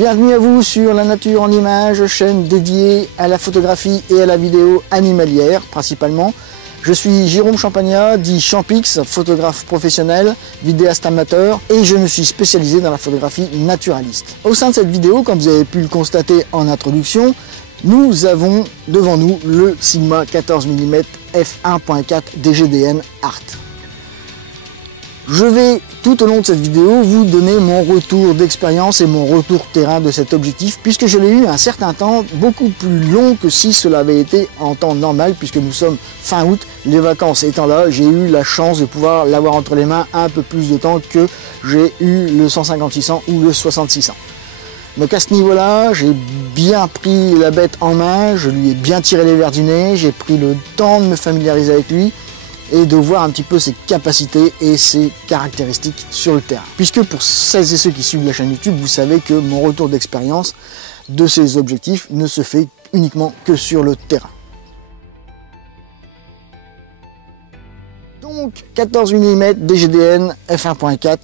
Bienvenue à vous sur La Nature en Images, chaîne dédiée à la photographie et à la vidéo animalière principalement. Je suis Jérôme Champagnat, dit Champix, photographe professionnel, vidéaste amateur, et je me suis spécialisé dans la photographie naturaliste. Au sein de cette vidéo, comme vous avez pu le constater en introduction, nous avons devant nous le Sigma 14 mm f1.4 DGDN Art. Je vais tout au long de cette vidéo vous donner mon retour d'expérience et mon retour terrain de cet objectif, puisque je l'ai eu un certain temps, beaucoup plus long que si cela avait été en temps normal, puisque nous sommes fin août, les vacances étant là, j'ai eu la chance de pouvoir l'avoir entre les mains un peu plus de temps que j'ai eu le 150-600 ou le 60-600. Donc à ce niveau-là, j'ai bien pris la bête en main, je lui ai bien tiré les verres du nez, j'ai pris le temps de me familiariser avec lui et de voir un petit peu ses capacités et ses caractéristiques sur le terrain. Puisque pour celles et ceux qui suivent la chaîne YouTube, vous savez que mon retour d'expérience de ces objectifs ne se fait uniquement que sur le terrain. Donc 14 mm DGDN f1.4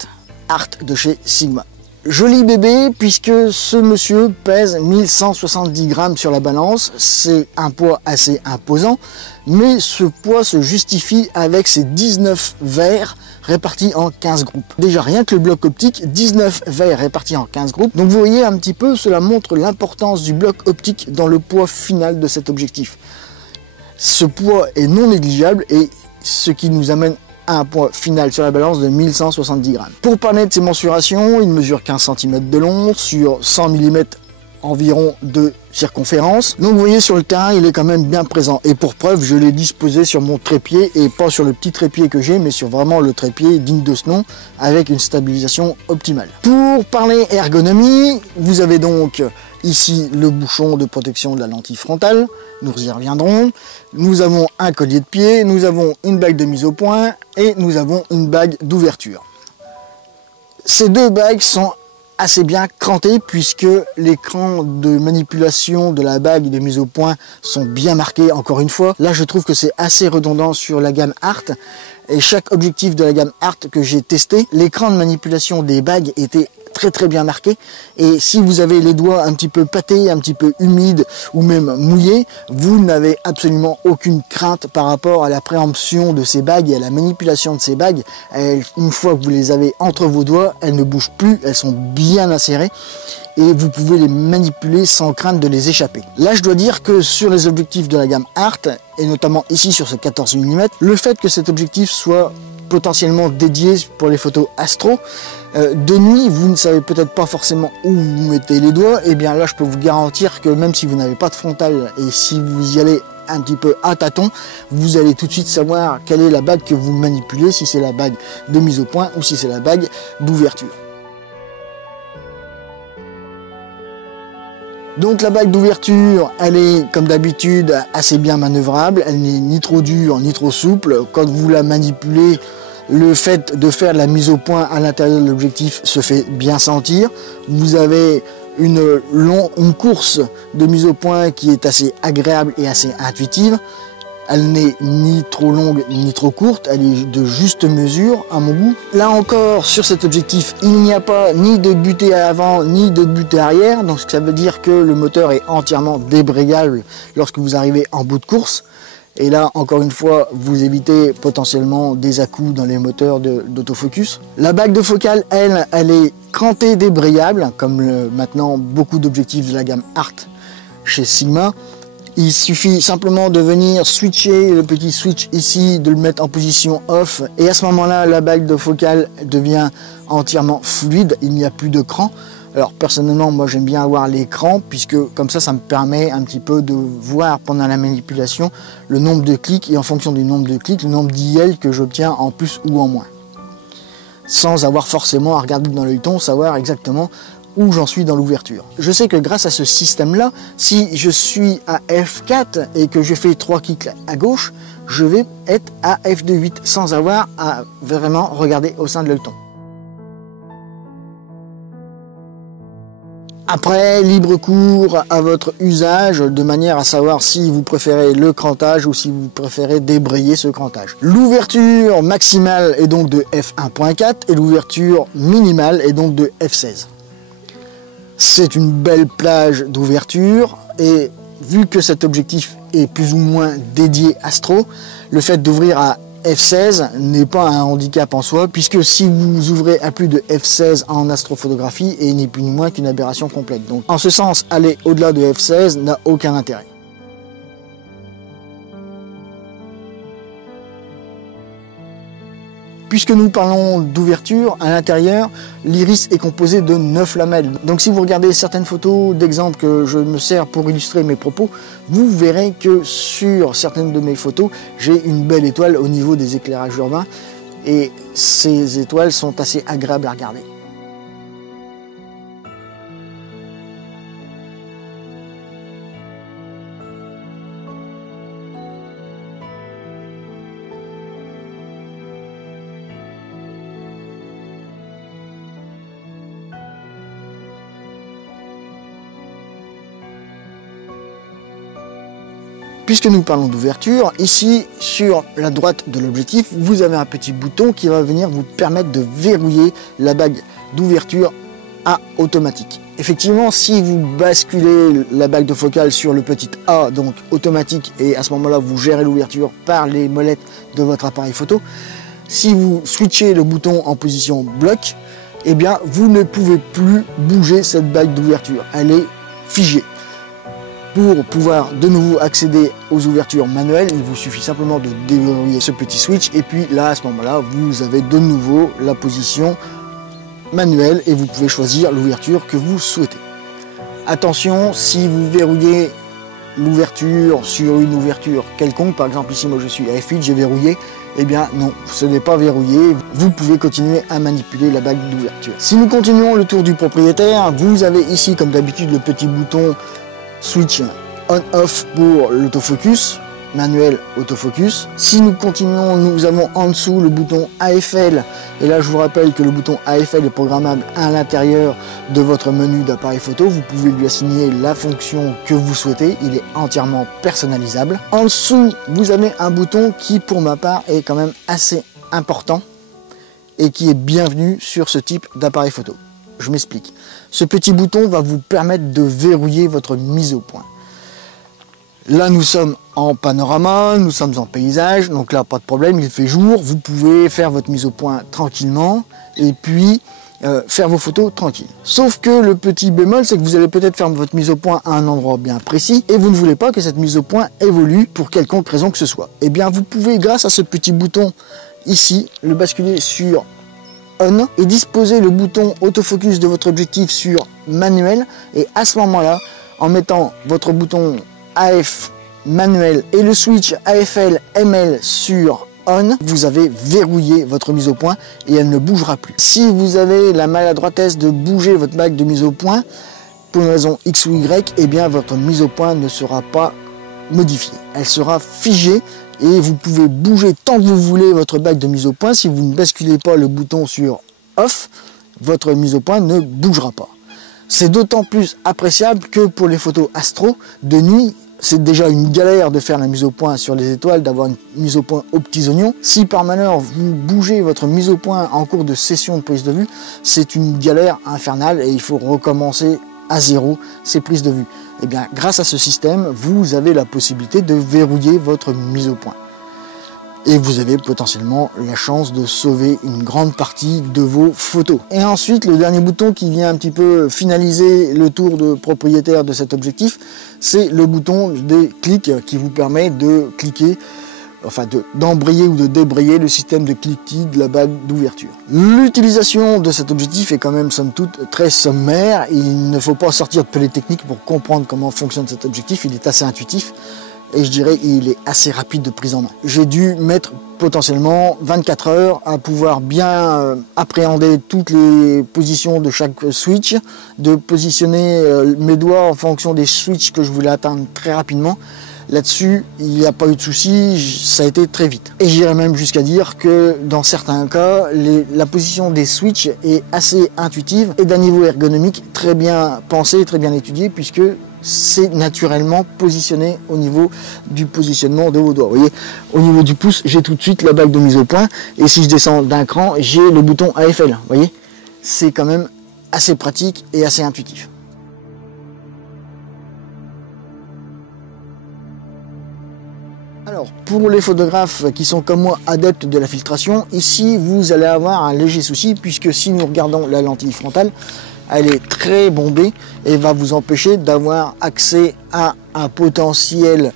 Art de chez Sigma. Joli bébé puisque ce monsieur pèse 1170 grammes sur la balance, c'est un poids assez imposant, mais ce poids se justifie avec ses 19 verres répartis en 15 groupes. Déjà rien que le bloc optique, 19 verres répartis en 15 groupes, donc vous voyez un petit peu, cela montre l'importance du bloc optique dans le poids final de cet objectif. Ce poids est non négligeable et ce qui nous amène un poids final sur la balance de 1170 grammes. Pour parler de ses mensurations, il mesure 15 cm de long sur 100 mm environ de circonférence. Donc vous voyez sur le terrain, il est quand même bien présent. Et pour preuve, je l'ai disposé sur mon trépied et pas sur le petit trépied que j'ai, mais sur vraiment le trépied digne de ce nom avec une stabilisation optimale. Pour parler ergonomie, vous avez donc ici le bouchon de protection de la lentille frontale, nous y reviendrons. Nous avons un collier de pied, nous avons une bague de mise au point et nous avons une bague d'ouverture. Ces deux bagues sont assez bien crantées puisque les crans de manipulation de la bague de mise au point sont bien marqués encore une fois. Là je trouve que c'est assez redondant sur la gamme Art et chaque objectif de la gamme Art que j'ai testé, l'écran de manipulation des bagues était très bien marqué, et si vous avez les doigts un petit peu pâtés, un petit peu humides ou même mouillés, vous n'avez absolument aucune crainte par rapport à la préemption de ces bagues et à la manipulation de ces bagues. Une fois que vous les avez entre vos doigts, elles ne bougent plus, elles sont bien insérées et vous pouvez les manipuler sans crainte de les échapper. Là je dois dire que sur les objectifs de la gamme Art, et notamment ici sur ce 14 mm, le fait que cet objectif soit potentiellement dédié pour les photos astro, de nuit vous ne savez peut-être pas forcément où vous mettez les doigts, et bien là je peux vous garantir que même si vous n'avez pas de frontal et si vous y allez un petit peu à tâtons, vous allez tout de suite savoir quelle est la bague que vous manipulez, si c'est la bague de mise au point ou si c'est la bague d'ouverture. Donc la bague d'ouverture, elle est comme d'habitude assez bien manœuvrable, elle n'est ni trop dure ni trop souple. Quand vous la manipulez, le fait de faire la mise au point à l'intérieur de l'objectif se fait bien sentir. Vous avez une course de mise au point qui est assez agréable et assez intuitive. Elle n'est ni trop longue ni trop courte, elle est de juste mesure à mon goût. Là encore, sur cet objectif, il n'y a pas ni de butée à avant ni de butée arrière, donc ça veut dire que le moteur est entièrement débrayable lorsque vous arrivez en bout de course. Et là, encore une fois, vous évitez potentiellement des à-coups dans les moteurs d'autofocus. La bague de focale, elle est crantée débrayable, comme maintenant beaucoup d'objectifs de la gamme Art chez Sigma. Il suffit simplement de venir switcher le petit switch ici, de le mettre en position off, et à ce moment-là, la bague de focale devient entièrement fluide, il n'y a plus de cran. Alors personnellement, moi j'aime bien avoir les crans, puisque comme ça me permet un petit peu de voir pendant la manipulation le nombre de clics, et en fonction du nombre de clics, le nombre d'IL que j'obtiens en plus ou en moins. Sans avoir forcément à regarder dans l'œilleton, savoir exactement où j'en suis dans l'ouverture. Je sais que grâce à ce système-là, si je suis à F4 et que je fais 3 clics à gauche, je vais être à F2.8 sans avoir à vraiment regarder au sein de l'œilleton. Après, libre cours à votre usage, de manière à savoir si vous préférez le crantage ou si vous préférez débrayer ce crantage. L'ouverture maximale est donc de f1.4 et l'ouverture minimale est donc de f16. C'est une belle plage d'ouverture et vu que cet objectif est plus ou moins dédié astro, le fait d'ouvrir à f16 n'est pas un handicap en soi, puisque si vous ouvrez à plus de f16 en astrophotographie, et n'est plus ni moins qu'une aberration complète. Donc en ce sens, aller au-delà de f16 n'a aucun intérêt. Puisque nous parlons d'ouverture, à l'intérieur, l'iris est composé de 9 lamelles. Donc si vous regardez certaines photos d'exemples que je me sers pour illustrer mes propos, vous verrez que sur certaines de mes photos, j'ai une belle étoile au niveau des éclairages urbains. Et ces étoiles sont assez agréables à regarder. Puisque nous parlons d'ouverture, ici sur la droite de l'objectif, vous avez un petit bouton qui va venir vous permettre de verrouiller la bague d'ouverture à automatique. Effectivement, si vous basculez la bague de focale sur le petit A, donc automatique, et à ce moment-là vous gérez l'ouverture par les molettes de votre appareil photo, si vous switchez le bouton en position bloc, eh bien vous ne pouvez plus bouger cette bague d'ouverture, elle est figée. Pour pouvoir de nouveau accéder aux ouvertures manuelles, il vous suffit simplement de déverrouiller ce petit switch et puis là, à ce moment-là, vous avez de nouveau la position manuelle et vous pouvez choisir l'ouverture que vous souhaitez. Attention, si vous verrouillez l'ouverture sur une ouverture quelconque, par exemple ici moi je suis à f8, j'ai verrouillé, eh bien non, ce n'est pas verrouillé, vous pouvez continuer à manipuler la bague d'ouverture. Si nous continuons le tour du propriétaire, vous avez ici comme d'habitude le petit bouton switch on-off pour l'autofocus, manuel autofocus. Si nous continuons, nous avons en dessous le bouton AFL, et là je vous rappelle que le bouton AFL est programmable à l'intérieur de votre menu d'appareil photo. Vous pouvez lui assigner la fonction que vous souhaitez, il est entièrement personnalisable. En dessous, vous avez un bouton qui pour ma part est quand même assez important et qui est bienvenu sur ce type d'appareil photo. Je m'explique. Ce petit bouton va vous permettre de verrouiller votre mise au point. Là, nous sommes en panorama, nous sommes en paysage, donc là, pas de problème, il fait jour. Vous pouvez faire votre mise au point tranquillement et puis faire vos photos tranquilles. Sauf que le petit bémol, c'est que vous allez peut-être faire votre mise au point à un endroit bien précis et vous ne voulez pas que cette mise au point évolue pour quelconque raison que ce soit. Eh bien, vous pouvez, grâce à ce petit bouton ici, le basculer sur on et disposer le bouton autofocus de votre objectif sur manuel, et à ce moment-là, en mettant votre bouton AF manuel et le switch AFL ML sur on, vous avez verrouillé votre mise au point et elle ne bougera plus. Si vous avez la maladroitesse de bouger votre bague de mise au point pour une raison X ou Y, eh bien votre mise au point ne sera pas modifiée, elle sera figée. Et vous pouvez bouger tant que vous voulez votre bague de mise au point. Si vous ne basculez pas le bouton sur off, votre mise au point ne bougera pas. C'est d'autant plus appréciable que pour les photos astro de nuit, c'est déjà une galère de faire la mise au point sur les étoiles, d'avoir une mise au point aux petits oignons. Si par malheur vous bougez votre mise au point en cours de session de prise de vue, c'est une galère infernale et il faut recommencer à zéro ces prises de vue. Et bien, grâce à ce système, vous avez la possibilité de verrouiller votre mise au point. Et vous avez potentiellement la chance de sauver une grande partie de vos photos. Et ensuite, le dernier bouton qui vient un petit peu finaliser le tour de propriétaire de cet objectif, c'est le bouton des clics qui vous permet de cliquer, enfin d'embrayer ou de débrayer le système de cliquetis de la bague d'ouverture. L'utilisation de cet objectif est quand même somme toute très sommaire. Il ne faut pas sortir de pellet technique pour comprendre comment fonctionne cet objectif, il est assez intuitif et je dirais il est assez rapide de prise en main. J'ai dû mettre potentiellement 24 heures à pouvoir bien appréhender toutes les positions de chaque switch, de positionner mes doigts en fonction des switches que je voulais atteindre très rapidement. Là-dessus, il n'y a pas eu de souci, ça a été très vite. Et j'irais même jusqu'à dire que dans certains cas, la position des switches est assez intuitive et d'un niveau ergonomique très bien pensé, très bien étudié, puisque c'est naturellement positionné au niveau du positionnement de vos doigts. Vous voyez, au niveau du pouce, j'ai tout de suite la bague de mise au point, et si je descends d'un cran, j'ai le bouton AFL. Vous voyez, c'est quand même assez pratique et assez intuitif. Alors, pour les photographes qui sont comme moi adeptes de la filtration, ici vous allez avoir un léger souci puisque si nous regardons la lentille frontale, elle est très bombée et va vous empêcher d'avoir accès à un potentiel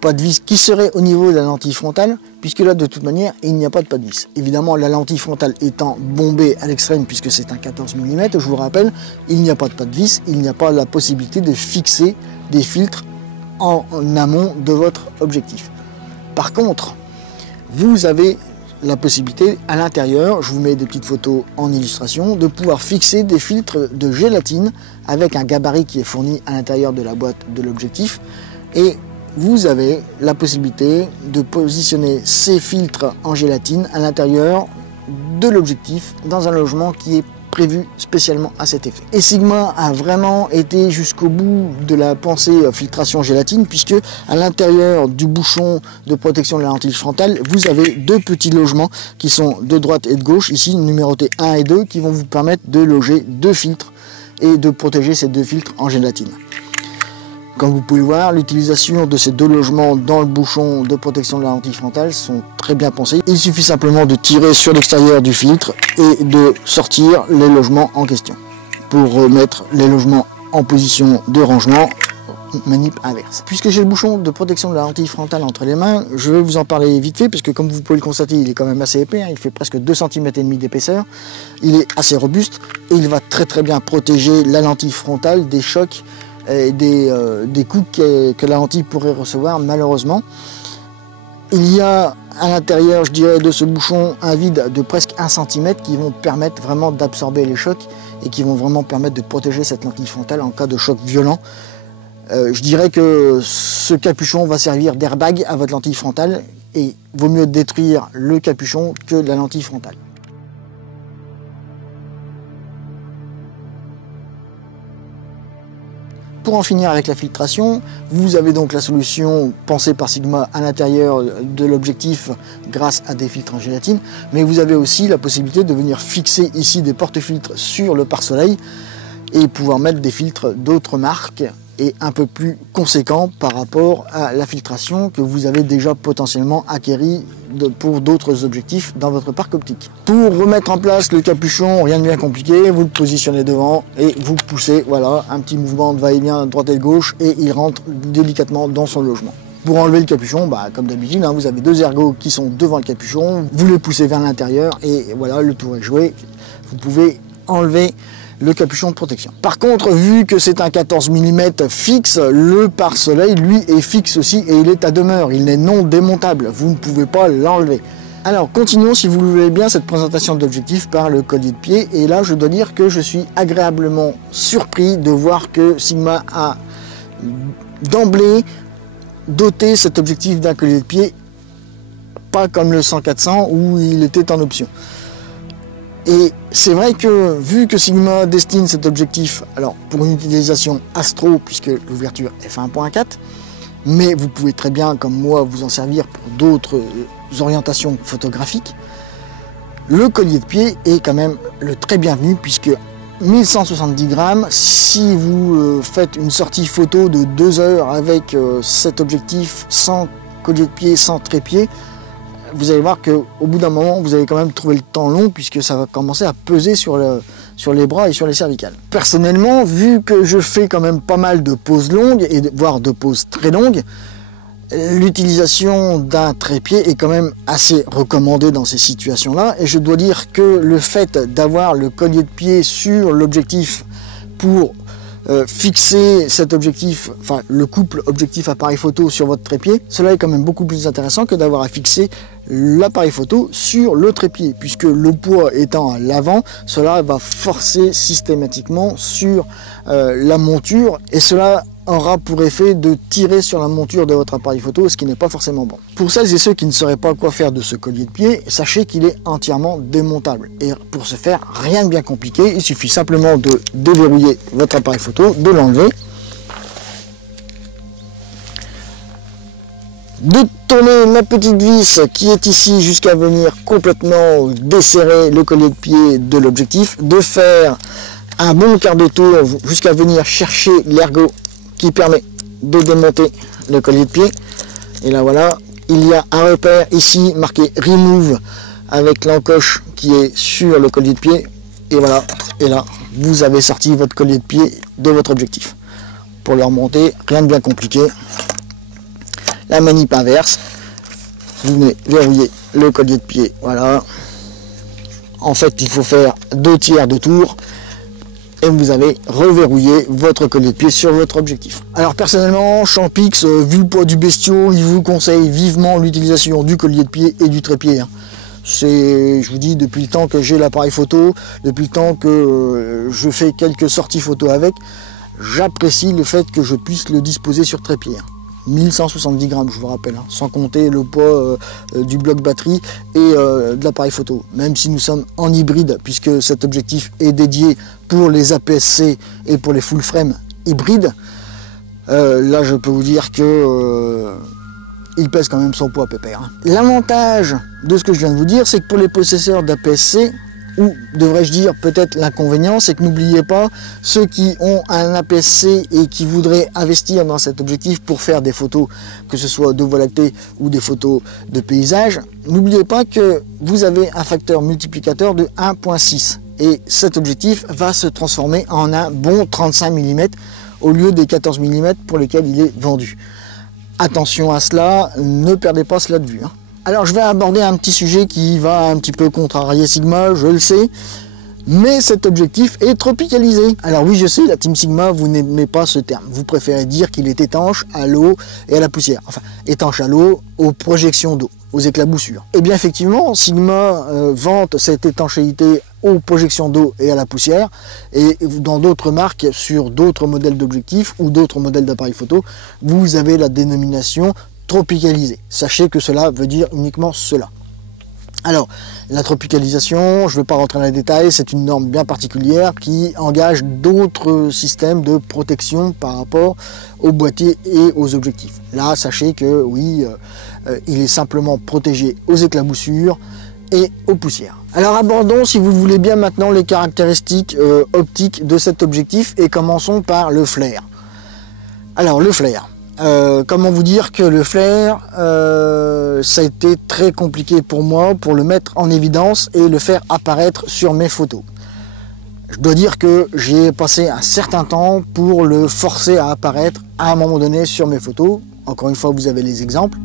pas de vis qui serait au niveau de la lentille frontale, puisque là de toute manière il n'y a pas de pas de vis. Évidemment la lentille frontale étant bombée à l'extrême puisque c'est un 14 mm, je vous rappelle, il n'y a pas de pas de vis, il n'y a pas la possibilité de fixer des filtres en amont de votre objectif. Par contre, vous avez la possibilité à l'intérieur, je vous mets des petites photos en illustration, de pouvoir fixer des filtres de gélatine avec un gabarit qui est fourni à l'intérieur de la boîte de l'objectif, et vous avez la possibilité de positionner ces filtres en gélatine à l'intérieur de l'objectif dans un logement qui est prévu spécialement à cet effet. Et Sigma a vraiment été jusqu'au bout de la pensée filtration gélatine, puisque à l'intérieur du bouchon de protection de la lentille frontale, vous avez deux petits logements qui sont de droite et de gauche, ici numérotés 1 et 2, qui vont vous permettre de loger deux filtres et de protéger ces deux filtres en gélatine. Comme vous pouvez le voir, l'utilisation de ces deux logements dans le bouchon de protection de la lentille frontale sont très bien pensés. Il suffit simplement de tirer sur l'extérieur du filtre et de sortir les logements en question. Pour remettre les logements en position de rangement, manip inverse. Puisque j'ai le bouchon de protection de la lentille frontale entre les mains, je vais vous en parler vite fait, puisque comme vous pouvez le constater, il est quand même assez épais, hein, il fait presque 2,5 cm d'épaisseur, il est assez robuste et il va très bien protéger la lentille frontale des chocs et des coups que la lentille pourrait recevoir malheureusement. Il y a à l'intérieur, je dirais, de ce bouchon un vide de presque 1 cm qui vont permettre vraiment d'absorber les chocs et qui vont vraiment permettre de protéger cette lentille frontale en cas de choc violent. Je dirais que ce capuchon va servir d'airbag à votre lentille frontale et vaut mieux détruire le capuchon que la lentille frontale. Pour en finir avec la filtration, vous avez donc la solution pensée par Sigma à l'intérieur de l'objectif grâce à des filtres en gélatine, mais vous avez aussi la possibilité de venir fixer ici des porte-filtres sur le pare-soleil et pouvoir mettre des filtres d'autres marques et un peu plus conséquents par rapport à la filtration que vous avez déjà potentiellement acquérie pour d'autres objectifs dans votre parc optique. Pour remettre en place le capuchon, rien de bien compliqué, vous le positionnez devant et vous poussez, voilà, un petit mouvement de va-et-vient de droite et de gauche et il rentre délicatement dans son logement. Pour enlever le capuchon, comme d'habitude, hein, vous avez deux ergots qui sont devant le capuchon, vous les poussez vers l'intérieur et voilà, le tour est joué. Vous pouvez enlever le capuchon de protection. Par contre, vu que c'est un 14 mm fixe, le pare-soleil, lui, est fixe aussi et il est à demeure. Il est non démontable. Vous ne pouvez pas l'enlever. Alors, continuons, si vous le voulez bien, cette présentation d'objectif par le collier de pied. Et là, je dois dire que je suis agréablement surpris de voir que Sigma a d'emblée doté cet objectif d'un collier de pied, pas comme le 100-400 où il était en option. Et c'est vrai que vu que Sigma destine cet objectif alors pour une utilisation astro, puisque l'ouverture est f1.4, mais vous pouvez très bien, comme moi, vous en servir pour d'autres orientations photographiques, le collier de pied est quand même le très bienvenu, puisque 1170 grammes, si vous faites une sortie photo de 2 heures avec cet objectif sans collier de pied, sans trépied, vous allez voir qu'au bout d'un moment, vous allez quand même trouver le temps long puisque ça va commencer à peser sur les bras et sur les cervicales. Personnellement, vu que je fais quand même pas mal de pauses longues, et voire de pauses très longues, l'utilisation d'un trépied est quand même assez recommandée dans ces situations-là. Et je dois dire que le fait d'avoir le collier de pied sur l'objectif pour fixer cet objectif, enfin le couple objectif appareil photo sur votre trépied, cela est quand même beaucoup plus intéressant que d'avoir à fixer l'appareil photo sur le trépied, puisque le poids étant à l'avant, cela va forcer systématiquement sur la monture et cela aura pour effet de tirer sur la monture de votre appareil photo, ce qui n'est pas forcément bon. Pour celles et ceux qui ne sauraient pas quoi faire de ce collier de pied, sachez qu'il est entièrement démontable. Et pour ce faire, rien de bien compliqué, il suffit simplement de déverrouiller votre appareil photo, de l'enlever, de tourner la petite vis qui est ici jusqu'à venir complètement desserrer le collier de pied de l'objectif, de faire un bon quart de tour jusqu'à venir chercher l'ergot qui permet de démonter le collier de pied. Et là voilà, il y a un repère ici marqué Remove avec l'encoche qui est sur le collier de pied. Et voilà, et là, vous avez sorti votre collier de pied de votre objectif. Pour le remonter, rien de bien compliqué. La manip inverse, vous venez verrouiller le collier de pied, voilà. En fait, il faut faire 2 tiers de tour et vous avez reverrouillé votre collier de pied sur votre objectif. Alors personnellement, Champix, vu le poids du bestiau, il vous conseille vivement l'utilisation du collier de pied et du trépied. C'est, je vous dis, depuis le temps que j'ai l'appareil photo, depuis le temps que je fais quelques sorties photo avec, j'apprécie le fait que je puisse le disposer sur trépied. 1170 grammes, je vous rappelle, sans compter le poids du bloc batterie et de l'appareil photo. Même si nous sommes en hybride, puisque cet objectif est dédié pour les APS-C et pour les full frame hybrides, là je peux vous dire que il pèse quand même son poids pépère. L'avantage de ce que je viens de vous dire, c'est que pour les possesseurs d'APS-C, ou devrais-je dire peut-être l'inconvénient, c'est que n'oubliez pas, ceux qui ont un APS-C et qui voudraient investir dans cet objectif pour faire des photos, que ce soit de voie lactée ou des photos de paysage, n'oubliez pas que vous avez un facteur multiplicateur de 1.6 et cet objectif va se transformer en un bon 35 mm au lieu des 14 mm pour lesquels il est vendu. Attention à cela, ne perdez pas cela de vue. Alors je vais aborder un petit sujet qui va un petit peu contrarier Sigma, je le sais, mais cet objectif est tropicalisé. Alors oui, je sais, la Team Sigma, vous n'aimez pas ce terme. Vous préférez dire qu'il est étanche à l'eau et à la poussière. Enfin, étanche à l'eau, aux projections d'eau, aux éclaboussures. Et bien effectivement, Sigma vante cette étanchéité aux projections d'eau et à la poussière. Et dans d'autres marques, sur d'autres modèles d'objectifs ou d'autres modèles d'appareils photo, vous avez la dénomination tropicalisé. Sachez que cela veut dire uniquement cela. Alors, la tropicalisation, je ne vais pas rentrer dans les détails, c'est une norme bien particulière qui engage d'autres systèmes de protection par rapport aux boîtiers et aux objectifs. Là, sachez que oui, il est simplement protégé aux éclaboussures et aux poussières. Alors abordons, si vous voulez bien maintenant, les caractéristiques optiques de cet objectif et commençons par le flair. Alors, le flair. Comment vous dire que le flair, ça a été très compliqué pour moi pour le mettre en évidence et le faire apparaître sur mes photos. Je dois dire que j'ai passé un certain temps pour le forcer à apparaître à un moment donné sur mes photos. Encore une fois, vous avez les exemples.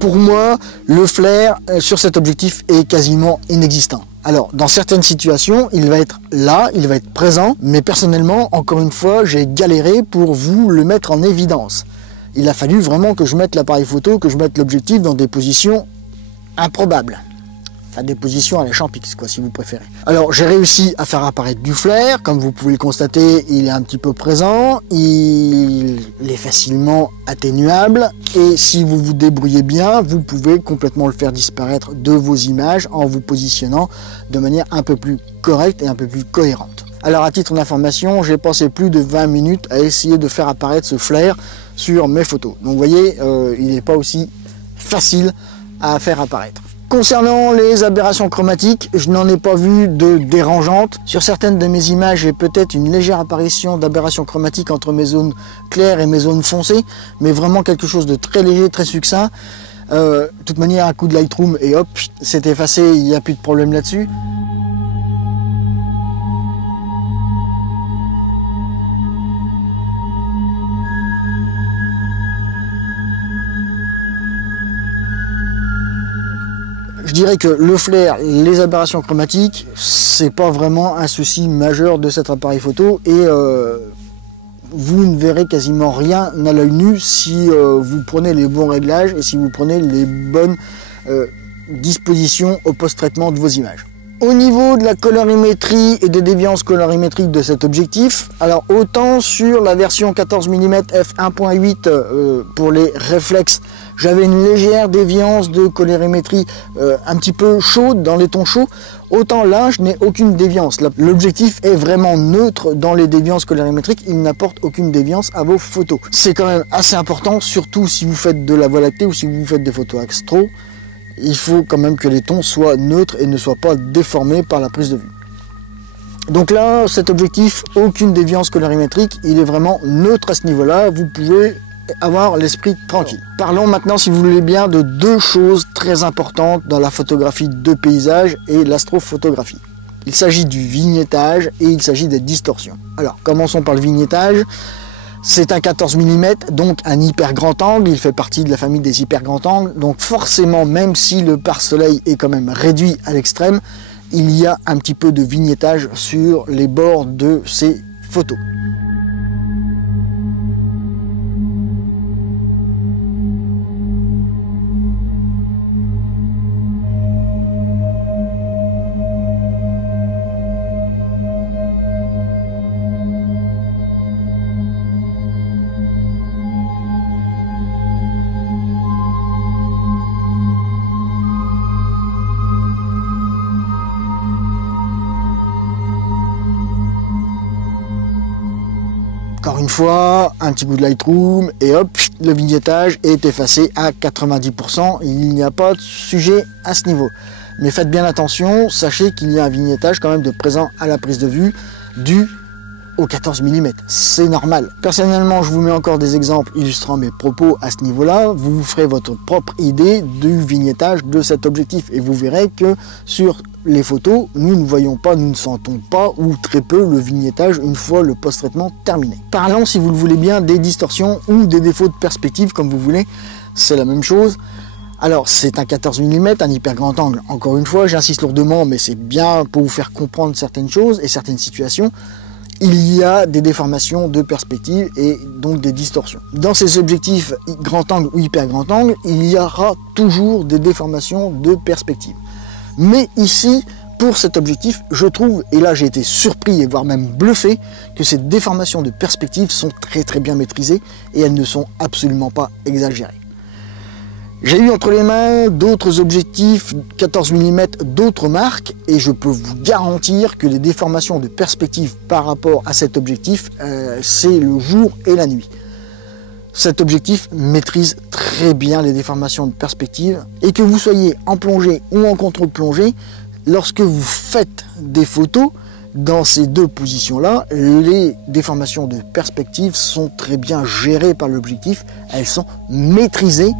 Pour moi, le flair sur cet objectif est quasiment inexistant. Alors, dans certaines situations, il va être là, il va être présent, mais personnellement, encore une fois, j'ai galéré pour vous le mettre en évidence. Il a fallu vraiment que je mette l'appareil photo, que je mette l'objectif dans des positions improbables. Enfin, des positions à la Champix, quoi, si vous préférez. Alors, j'ai réussi à faire apparaître du flair. Comme vous pouvez le constater, il est un petit peu présent. Il est facilement atténuable. Et si vous vous débrouillez bien, vous pouvez complètement le faire disparaître de vos images en vous positionnant de manière un peu plus correcte et un peu plus cohérente. Alors, à titre d'information, j'ai passé plus de 20 minutes à essayer de faire apparaître ce flair sur mes photos. Donc, vous voyez, il n'est pas aussi facile à faire apparaître. Concernant les aberrations chromatiques, je n'en ai pas vu de dérangeantes. Sur certaines de mes images, j'ai peut-être une légère apparition d'aberration chromatique entre mes zones claires et mes zones foncées, mais vraiment quelque chose de très léger, très succinct. De toute manière, un coup de Lightroom et hop, c'est effacé, il n'y a plus de problème là-dessus. Je dirais que le flair, les aberrations chromatiques, c'est pas vraiment un souci majeur de cet appareil photo et vous ne verrez quasiment rien à l'œil nu si vous prenez les bons réglages et si vous prenez les bonnes dispositions au post-traitement de vos images. Au niveau de la colorimétrie et des déviances colorimétriques de cet objectif, alors autant sur la version 14 mm f1.8 pour les réflexes, j'avais une légère déviance de colorimétrie un petit peu chaude dans les tons chauds, Autant là, je n'ai aucune déviance. L'objectif est vraiment neutre dans les déviances colorimétriques. Il n'apporte aucune déviance à vos photos. C'est quand même assez important, surtout si vous faites de la Voie lactée ou si vous faites des photos astro. Il faut quand même que les tons soient neutres et ne soient pas déformés par la prise de vue. Donc là, cet objectif, aucune déviance colorimétrique. Il est vraiment neutre à ce niveau-là. Vous pouvez avoir l'esprit tranquille. Parlons maintenant, si vous voulez bien, de deux choses très importantes dans la photographie de paysage et l'astrophotographie. Il s'agit du vignettage et il s'agit des distorsions. Alors, commençons par le vignettage. C'est un 14 mm, donc un hyper grand angle. Il fait partie de la famille des hyper grands angles. Donc forcément, même si le pare-soleil est quand même réduit à l'extrême, il y a un petit peu de vignettage sur les bords de ces photos. Encore une fois, un petit coup de Lightroom et hop, le vignettage est effacé à 90%. Il n'y a pas de sujet à ce niveau. Mais faites bien attention, sachez qu'il y a un vignettage quand même de présent à la prise de vue dû au 14 mm. C'est normal. Personnellement, je vous mets encore des exemples illustrant mes propos à ce niveau-là. Vous vous ferez votre propre idée du vignettage de cet objectif et vous verrez que sur les photos, nous ne voyons pas, nous ne sentons pas ou très peu le vignettage une fois le post-traitement terminé. Parlons, si vous le voulez bien, des distorsions ou des défauts de perspective, comme vous voulez. C'est la même chose. Alors, c'est un 14 mm, un hyper grand angle. Encore une fois, j'insiste lourdement, mais c'est bien pour vous faire comprendre certaines choses et certaines situations. Il y a des déformations de perspective et donc des distorsions. Dans ces objectifs grand angle ou hyper grand angle, il y aura toujours des déformations de perspective. Mais ici, pour cet objectif, je trouve, et là j'ai été surpris et voire même bluffé, que ces déformations de perspective sont très bien maîtrisées et elles ne sont absolument pas exagérées. J'ai eu entre les mains d'autres objectifs 14 mm d'autres marques et je peux vous garantir que les déformations de perspective par rapport à cet objectif, c'est le jour et la nuit. Cet objectif maîtrise très bien les déformations de perspective et que vous soyez en plongée ou en contre-plongée, lorsque vous faites des photos dans ces deux positions-là, les déformations de perspective sont très bien gérées par l'objectif, elles sont maîtrisées.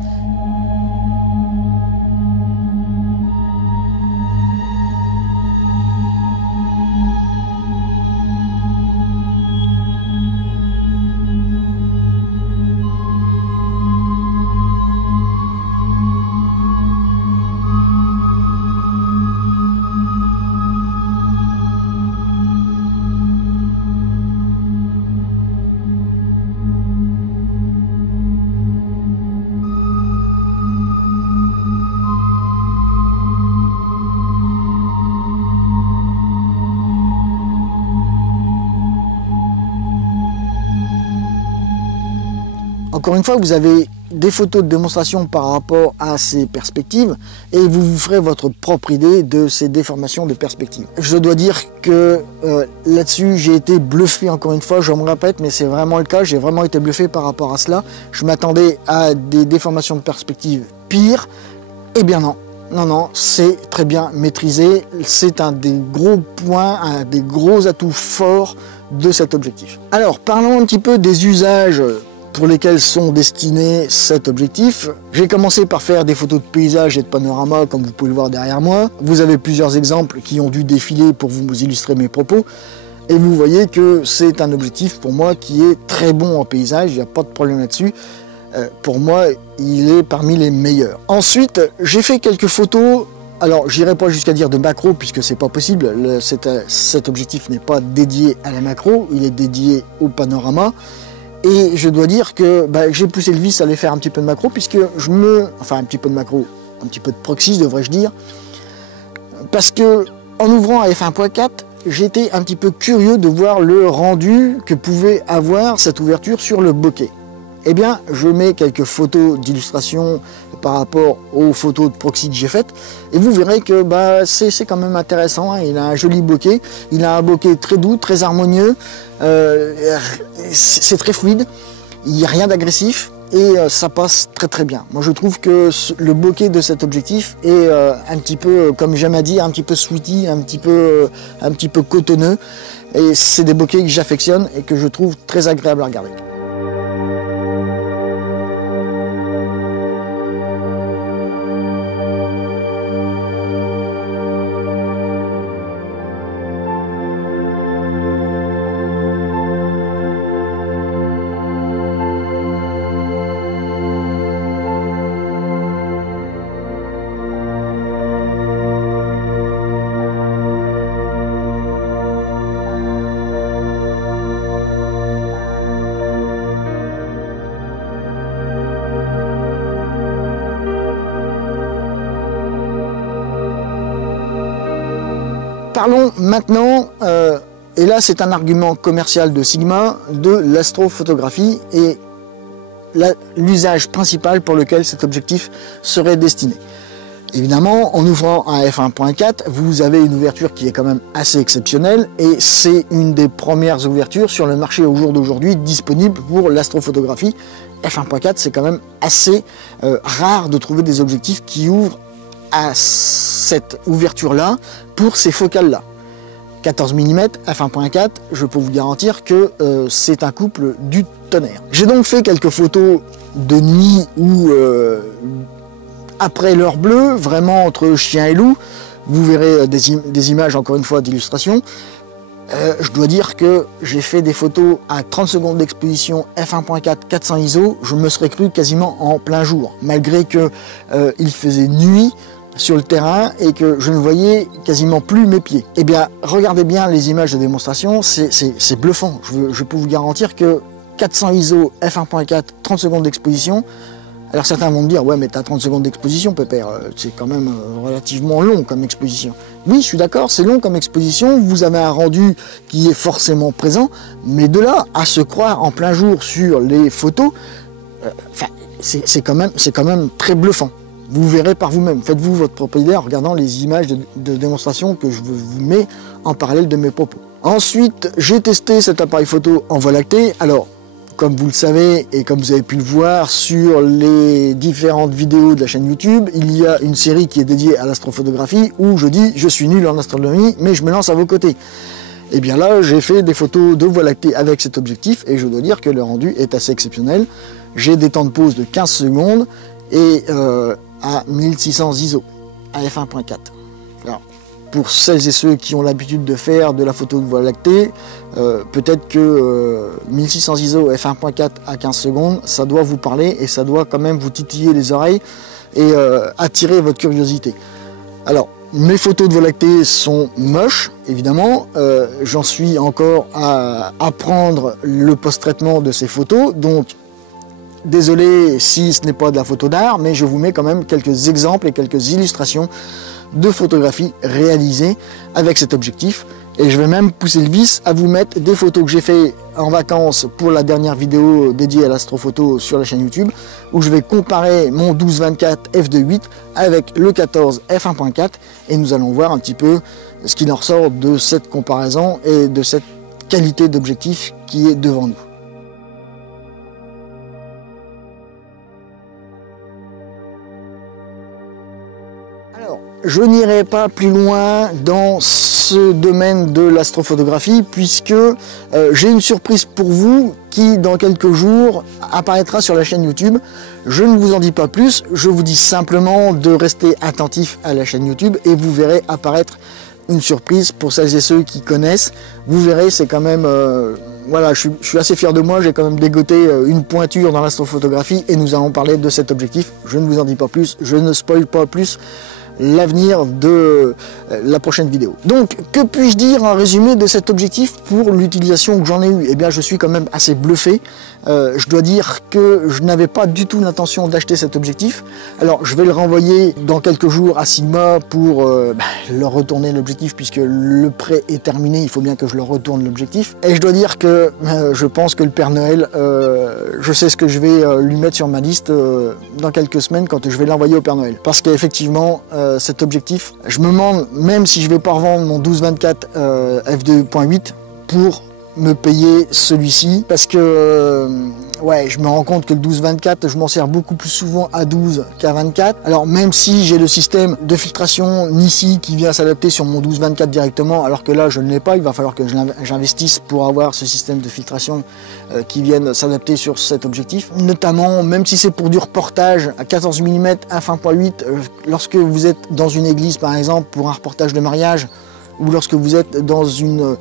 Encore une fois, vous avez des photos de démonstration par rapport à ces perspectives et vous vous ferez votre propre idée de ces déformations de perspective. Je dois dire que là-dessus, j'ai été bluffé encore une fois, je me répète, mais c'est vraiment le cas, j'ai vraiment été bluffé par rapport à cela. Je m'attendais à des déformations de perspective pires, eh bien non. Non, c'est très bien maîtrisé, c'est un des gros points, un des gros atouts forts de cet objectif. Alors, parlons un petit peu des usages pour lesquels sont destinés cet objectif. J'ai commencé par faire des photos de paysage et de panorama, comme vous pouvez le voir derrière moi. Vous avez plusieurs exemples qui ont dû défiler pour vous illustrer mes propos. Et vous voyez que c'est un objectif pour moi qui est très bon en paysage, il n'y a pas de problème là-dessus. Pour moi, il est parmi les meilleurs. Ensuite, j'ai fait quelques photos. Alors, j'irai pas jusqu'à dire de macro, puisque c'est pas possible. Cet objectif n'est pas dédié à la macro, il est dédié au panorama. Et je dois dire que j'ai poussé le vice à aller faire un petit peu de macro, puisque enfin un petit peu de macro, un petit peu de proxy, devrais-je dire. Parce que, en ouvrant à f1.4, j'étais un petit peu curieux de voir le rendu que pouvait avoir cette ouverture sur le bokeh. eh bien je mets quelques photos d'illustration par rapport aux photos de proxy que j'ai faites, et vous verrez que c'est quand même intéressant, hein. Il a un joli bokeh, il a un bokeh très doux, très harmonieux, c'est très fluide, il n'y a rien d'agressif, et ça passe très très bien. Moi je trouve que le bokeh de cet objectif est un petit peu, comme j'aime à dire, un petit peu sweetie, un petit peu cotonneux, et c'est des bokehs que j'affectionne et que je trouve très agréable à regarder. Parlons maintenant, et là c'est un argument commercial de Sigma, de l'astrophotographie et l'usage principal pour lequel cet objectif serait destiné. Évidemment, en ouvrant un f1.4, vous avez une ouverture qui est quand même assez exceptionnelle, et c'est une des premières ouvertures sur le marché au jour d'aujourd'hui disponible pour l'astrophotographie. f1.4, c'est quand même assez rare de trouver des objectifs qui ouvrent à cette ouverture-là pour ces focales-là. 14 mm, f1.4, je peux vous garantir que c'est un couple du tonnerre. J'ai donc fait quelques photos de nuit ou après l'heure bleue, vraiment entre chien et loup. Vous verrez des images, encore une fois, d'illustration. Je dois dire que j'ai fait des photos à 30 secondes d'exposition f1.4 400 ISO. Je me serais cru quasiment en plein jour, malgré que il faisait nuit sur le terrain et que je ne voyais quasiment plus mes pieds. Eh bien, regardez bien les images de démonstration, c'est bluffant. Je peux vous garantir que 400 ISO, f1.4, 30 secondes d'exposition. Alors certains vont me dire, ouais mais t'as 30 secondes d'exposition, Pépère, c'est quand même relativement long comme exposition. Oui, je suis d'accord, c'est long comme exposition, vous avez un rendu qui est forcément présent, mais de là à se croire en plein jour sur les photos, c'est quand même très bluffant. Vous verrez par vous-même, faites-vous votre propre idée en regardant les images de démonstration que je vous mets en parallèle de mes propos. Ensuite, j'ai testé cet appareil photo en voie lactée. Alors, comme vous le savez et comme vous avez pu le voir sur les différentes vidéos de la chaîne YouTube, il y a une série qui est dédiée à l'astrophotographie où je dis je suis nul en astronomie mais je me lance à vos côtés. Et bien là j'ai fait des photos de voie lactée avec cet objectif et je dois dire que le rendu est assez exceptionnel. J'ai des temps de pause de 15 secondes et à 1600 ISO à f1.4. Alors, pour celles et ceux qui ont l'habitude de faire de la photo de voie lactée, peut-être que 1600 ISO f1.4 à 15 secondes, ça doit vous parler et ça doit quand même vous titiller les oreilles et attirer votre curiosité. Alors, mes photos de voie lactée sont moches, évidemment. J'en suis encore à apprendre le post-traitement de ces photos, donc désolé si ce n'est pas de la photo d'art, mais je vous mets quand même quelques exemples et quelques illustrations de photographies réalisées avec cet objectif. Et je vais même pousser le vice à vous mettre des photos que j'ai fait en vacances pour la dernière vidéo dédiée à l'astrophoto sur la chaîne YouTube, où je vais comparer mon 12-24 f2.8 avec le 14 f1.4 et nous allons voir un petit peu ce qu'il en ressort de cette comparaison et de cette qualité d'objectif qui est devant nous. Alors, je n'irai pas plus loin dans ce domaine de l'astrophotographie puisque j'ai une surprise pour vous qui dans quelques jours apparaîtra sur la chaîne YouTube. Je ne vous en dis pas plus, je vous dis simplement de rester attentif à la chaîne YouTube et vous verrez apparaître une surprise pour celles et ceux qui connaissent. Vous verrez, c'est quand même... voilà, je suis assez fier de moi, j'ai quand même dégoté une pointure dans l'astrophotographie et nous allons parler de cet objectif. Je ne vous en dis pas plus, je ne spoil pas plus. l'avenir de la prochaine vidéo. Donc, que puis-je dire en résumé de cet objectif pour l'utilisation que j'en ai eue? Eh bien, je suis quand même assez bluffé. Je dois dire que je n'avais pas du tout l'intention d'acheter cet objectif. Alors, je vais le renvoyer dans quelques jours à Sigma pour leur retourner l'objectif, puisque le prêt est terminé, il faut bien que je leur retourne l'objectif. Et je dois dire que je pense que le Père Noël, je sais ce que je vais lui mettre sur ma liste dans quelques semaines quand je vais l'envoyer au Père Noël. Parce qu'effectivement, cet objectif, je me demande, même si je vais pas revendre mon 12-24 f2.8 pour me payer celui-ci, parce que ouais, je me rends compte que le 12-24, je m'en sers beaucoup plus souvent à 12 qu'à 24. Alors même si j'ai le système de filtration Nissi qui vient s'adapter sur mon 12-24 directement, alors que là je ne l'ai pas, il va falloir que j'investisse pour avoir ce système de filtration qui vienne s'adapter sur cet objectif. Notamment, même si c'est pour du reportage à 14 mm f1.8, lorsque vous êtes dans une église par exemple pour un reportage de mariage, ou lorsque vous êtes dans une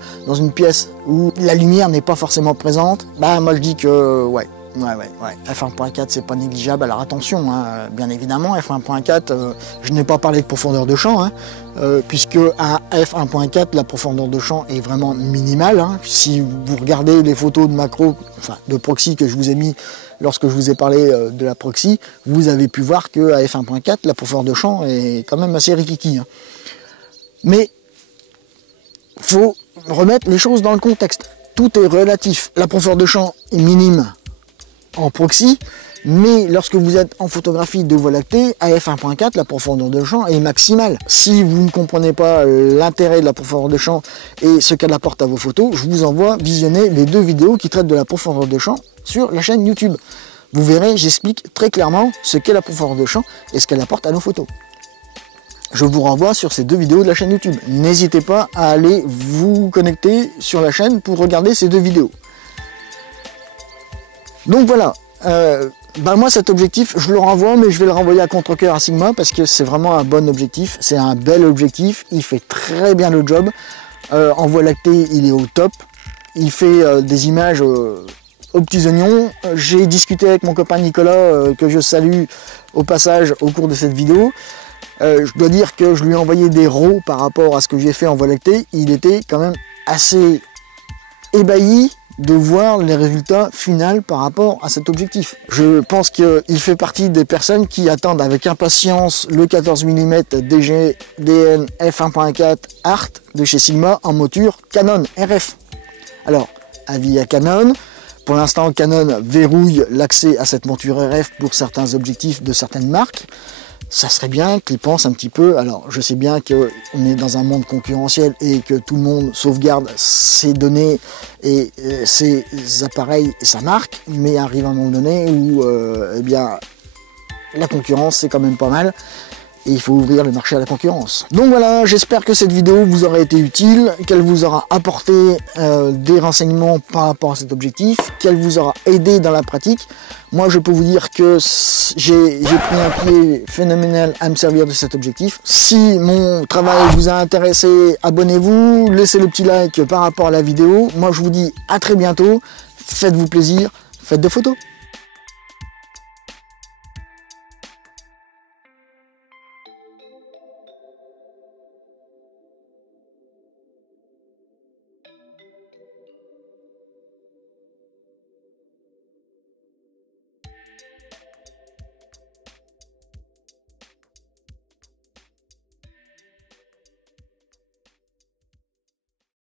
pièce où la lumière n'est pas forcément présente, bah moi je dis que ouais, f1.4 c'est pas négligeable. Alors attention, hein, bien évidemment, f1.4, je n'ai pas parlé de profondeur de champ, hein, puisque à f1.4 la profondeur de champ est vraiment minimale. Hein. Si vous regardez les photos de macro, enfin de proxy que je vous ai mis lorsque je vous ai parlé de la proxy, vous avez pu voir que à f1.4 la profondeur de champ est quand même assez rikiki. Hein. Mais faut remettre les choses dans le contexte. Tout est relatif. La profondeur de champ est minime en proxy, mais lorsque vous êtes en photographie de Voie lactée, à f1.4, la profondeur de champ est maximale. Si vous ne comprenez pas l'intérêt de la profondeur de champ et ce qu'elle apporte à vos photos, je vous envoie visionner les 2 vidéos qui traitent de la profondeur de champ sur la chaîne YouTube. Vous verrez, j'explique très clairement ce qu'est la profondeur de champ et ce qu'elle apporte à nos photos. Je vous renvoie sur ces 2 vidéos de la chaîne YouTube. N'hésitez pas à aller vous connecter sur la chaîne pour regarder ces 2 vidéos. Donc voilà, moi cet objectif, je le renvoie, mais je vais le renvoyer à contre-cœur à Sigma parce que c'est vraiment un bon objectif, c'est un bel objectif, il fait très bien le job. En Voie lactée, il est au top, il fait des images aux petits oignons. J'ai discuté avec mon copain Nicolas, que je salue au passage au cours de cette vidéo. Je dois dire que je lui ai envoyé des RAW par rapport à ce que j'ai fait en Voie lactée. Il était quand même assez ébahi de voir les résultats finaux par rapport à cet objectif. Je pense qu'il fait partie des personnes qui attendent avec impatience le 14 mm DGDN f1.4 Art de chez Sigma en monture Canon RF. Alors, avis à Canon. Pour l'instant, Canon verrouille l'accès à cette monture RF pour certains objectifs de certaines marques. Ça serait bien qu'ils pensent un petit peu, alors je sais bien qu'on est dans un monde concurrentiel et que tout le monde sauvegarde ses données et ses appareils et sa marque, mais arrive un moment donné où eh bien, la concurrence c'est quand même pas mal et il faut ouvrir le marché à la concurrence. Donc voilà, j'espère que cette vidéo vous aura été utile, qu'elle vous aura apporté des renseignements par rapport à cet objectif, qu'elle vous aura aidé dans la pratique. Moi, je peux vous dire que j'ai pris un pied phénoménal à me servir de cet objectif. Si mon travail vous a intéressé, abonnez-vous, laissez le petit like par rapport à la vidéo. Moi, je vous dis à très bientôt. Faites-vous plaisir, faites de photos.